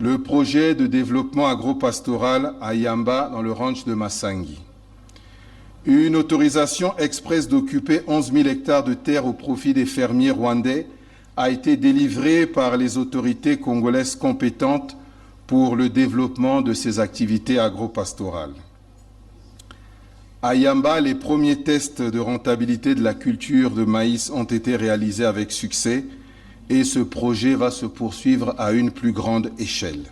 le projet de développement agropastoral à Yamba dans le ranch de Massangi. Une autorisation express d'occuper 11 000 hectares de terre au profit des fermiers rwandais a été délivrée par les autorités congolaises compétentes pour le développement de ces activités agropastorales. À Yamba, les premiers tests de rentabilité de la culture de maïs ont été réalisés avec succès et ce projet va se poursuivre à une plus grande échelle.